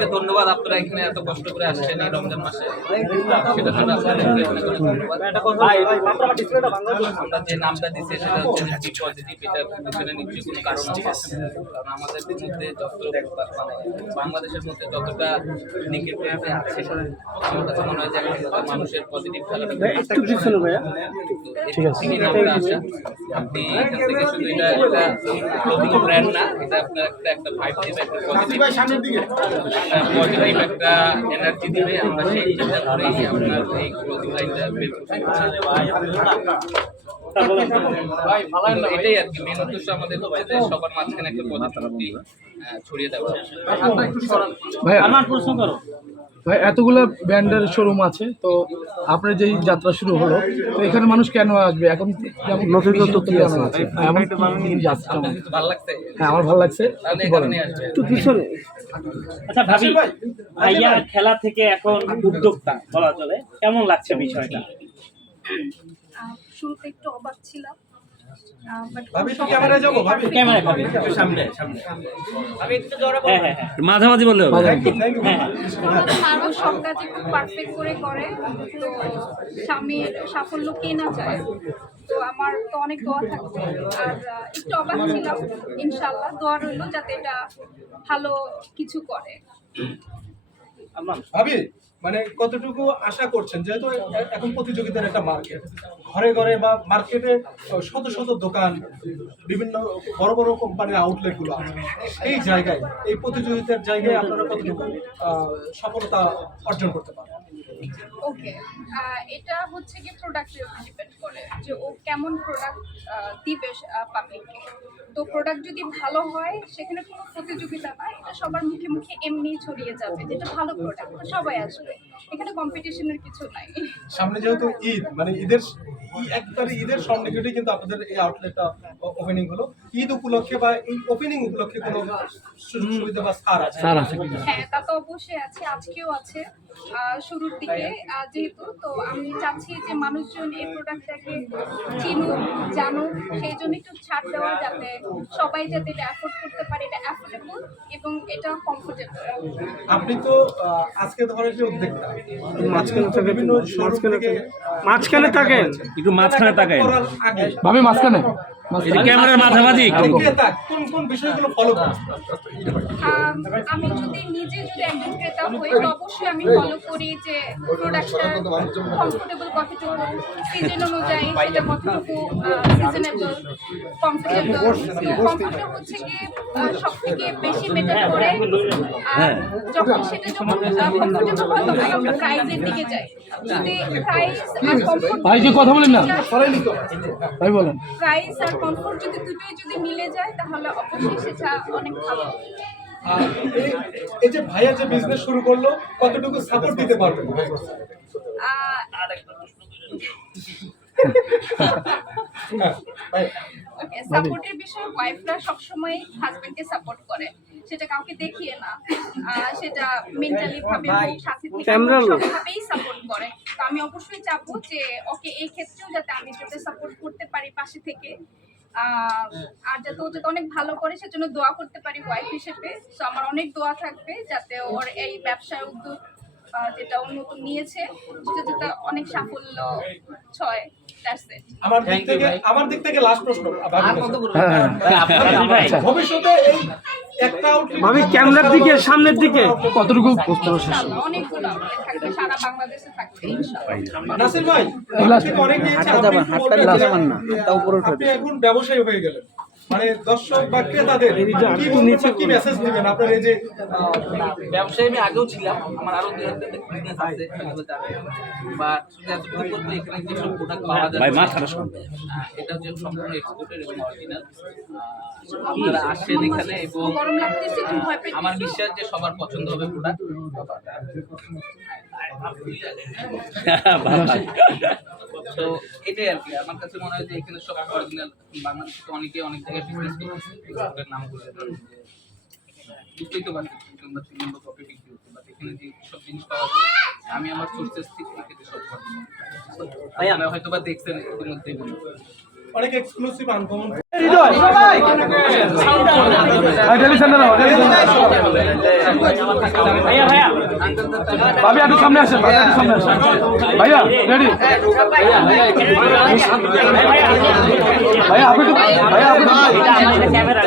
সবাইকে ধন্যবাদ, আপনারা এখানে এত কষ্ট করে আসছেন এই রমজান মাসে, সেটার জন্য আপনাদেরকে অনেক অনেক ধন্যবাদ। আমরা যে নামটা দিচ্ছি সেটা হচ্ছে যে বি পজিটিভ, এটা পিছনে নিশ্চয়ই কোনো কারণ আছে, কারণ আমাদের মধ্যে যত মানে বাংলাদেশের মধ্যে যতটা নেগেটিভ আছে, আমার কাছে মনে হয় যে একটা মানুষের পজিটিভ থাকাটা একটু পিছনে ভাইয়া, ঠিক আছে, নামটা আসা। আপনি এখান থেকে শুধু এটা একটা ক্লোথিং ব্র্যান্ড না, এটা আপনার একটা ভাইব দিবে, একটা পজিটিভ একটা এনার্জি দিবে। আমরা সেই চিন্তা করেই আপনার এই ক্লোথিং লাইনটা বের করছি। এটাই আর কি মেন উদ্দেশ্য আমাদের হচ্ছে যে সবার মাঝখানে একটা পজিটিভিটি ছড়িয়ে দেওয়া। ভাই আমার প্রশ্ন করো ভাই, এতগুলো ব্র্যান্ডের শোরুম আছে, তো আপনার যেই যাত্রা শুরু হলো, তো এখানে মানুষ কেন আসবে এখন? যেমন নতুনত্ব কি আছে, এমন যাচ্ছে ভালো লাগছে? হ্যাঁ, আমার ভালো লাগছে। একটু পিছনে। আচ্ছা ভাবি, ভাইয়া খেলা থেকে এখন উদ্যোক্তা বলা চলে, কেমন লাগছে বিষয়টা? শুরুতে একটু অবাক ছিলাম, মাঝামাঝি বললে হবে। মানুষ সব কাজে খুব পারফেক্ট করে করে, তো স্বামীর সাফল্য কে না চায়। তো আমার তো অনেক দোয়া থাকবে, আর একটু অবাক ছিলাম। ইনশাআল্লাহ দোয়া রইল যাতে এটা ভালো কিছু করে। ভাবি, মানে কতটুকু আশা করছেন, যেহেতু এখন প্রতিযোগিতার একটা মার্কেট, ঘরে ঘরে বা মার্কেটে শত শত দোকান, বিভিন্ন বড় বড় কোম্পানির আউটলেট গুলো আছে, এই জায়গায় এই প্রতিযোগিতার জায়গায় আপনারা কতটুকু সফলতা অর্জন করতে পারেন? ওকে, এটা হচ্ছে কি প্রোডাক্টের উপর ডিপেন্ড করে যে ও কেমন প্রোডাক্ট দিবে পাবলিককে। তো প্রোডাক্ট যদি ভালো হয় সেখানে কোনো প্রতিযোগিতা না, এটা সবার মুখে মুখে এমনি ছড়িয়ে যাবে যেটা ভালো প্রোডাক্ট, তো সবাই আসবে, এখানে কম্পিটিশনের কিছু নাই। সামনে যেহেতু ঈদ, মানে একবারে ঈদের সন্নিকটেই কিন্তু আপনাদের এই আউটলেটটা ওপেনিং হলো, ঈদ উপলক্ষে বা এই ওপেনিং উপলক্ষে কোনো সুযোগ সুবিধা বা ছাড় আছে? হ্যাঁ, তা তো অবশ্যই আছে, আজকেও আছে শুরুর দিকে যেহেতু। তো আমি চাচ্ছি যে মানুষজন এই প্রোডাক্টটাকে চিনুক, জানুক, সেই জন্য একটু ছাড় দেওয়া, যাতে সবাই যাতে এটা অ্যাফোর্ড করতে পারে, এটা অ্যাফোর্ডেবল এবং এটা কমফোর্টেবল। আপনি তো আজকে ধরেন যে উদ্যোক্তা, মাঝখানে থাকেন, একটু মাঝখানে থাকেন ভাবি, মাঝখানে ক্যামেরার মাঝামাঝি কোন কোন বিষয়গুলো ফলো করেন? আমি যদি নিজে একজন ক্রেতা হই, তো অবশ্যই আমি ফলো করি যে প্রোডাক্টটা কমফোর্টেবল কতটুকু, সিজন অনুযায়ী সেটা কতটুকু সিজনেবল, কমফোর্টেবল। কমফোর্টেবল হচ্ছে কি সব থেকে বেশি ম্যাটার করে, আর যখন কমফোর্টেবল হয় তখন আমরা প্রাইসের দিকে যাই। যদি প্রাইস আর কমফোর্ট, ভাই যে কথা বলেন না, ভাই বলেন, প্রাইস আর কমফোর্ট যদি দুটোই যদি মিলে যায় তাহলে অবশ্যই সেটা অনেক ভালো। এই যে ভাইয়া যে বিজনেস শুরু করলো, কতটুকু সাপোর্ট দিতে পারবেন? সাপোর্টের বিষয়ে ওয়াইফরা সবসময় হাজবেন্ডকে সাপোর্ট করে, সেটা কাউকে দেখিয়ে না, সেটা মেন্টালি ভাবে সাথে সবভাবেই সাপোর্ট করে। তো আমি অবশ্যই চাবো যে ওকে এই ক্ষেত্রেও যাতে আমি যাতে সাপোর্ট করতে পারি পাশে থেকে, আর যাতে ও যাতে অনেক ভালো করে সেজন্য দোয়া করতে পারি ওয়াইফ হিসেবে। তো আমার অনেক দোয়া থাকবে যাতে ওর এই ব্যবসায় উদ্যোগ যেটা ও নতুন নিয়েছে সেটা যাতে অনেক সাফল্য ছয়। আমার দিক থেকে লাস্ট প্রশ্ন, ভবিষ্যতে এই একটা ভাবি ক্যামেরার দিকে, সামনের দিকে কতটুকু অনেকগুলো থাকবে, সারা বাংলাদেশে থাকবে ইনশাআল্লাহ। নাসির ভাই, আপনি এখন ব্যবসায়ী হয়ে গেলেন, মানে দর্শক বা ক্রেতাদের কি মেসেজ দিবেন? আপনার এই যে ব্যবসায়ী আমি আগেও ছিলাম, আমার আরো বিজনেস আছে, বাট শুধু এতটুকু বলবো এখানে যেসব প্রোডাক্ট পাওয়া যায় এটা হচ্ছে সম্পূর্ণ এক্সপোর্টের এবং অরিজিনাল। আপনারা আসেন এখানে এবং আমার বিশ্বাস যে সবার পছন্দ হবে প্রোডাক্ট। তো এটাই আর কি, আমার কাছে মনে হয় যে এখানে সব অরিজিনাল। বাংলাদেশে তো অনেকে অনেক জায়গায় বিজনেস করছে, এক্সপোর্টের নাম করে বুঝতেই তো পারছি কিংবা সিলিন্ডার কপি বিক্রি হচ্ছে, বাট এখানে যে সব জিনিস পাওয়া যায় আমি আমার সোর্সেস থেকে সব অরিজিনাল। হয়তো বা দেখছেন ইতিমধ্যেই, অনেক এক্সক্লুসিভ আনকমন ভাইয়া ভাইয়া ভাবি একটু সামনে আসেন, ভাবি একটু সামনে আসেন। ভাইয়া রেডি? ভাইয়া আপনি একটু- ভাইয়া আপনি- ক্যামেরা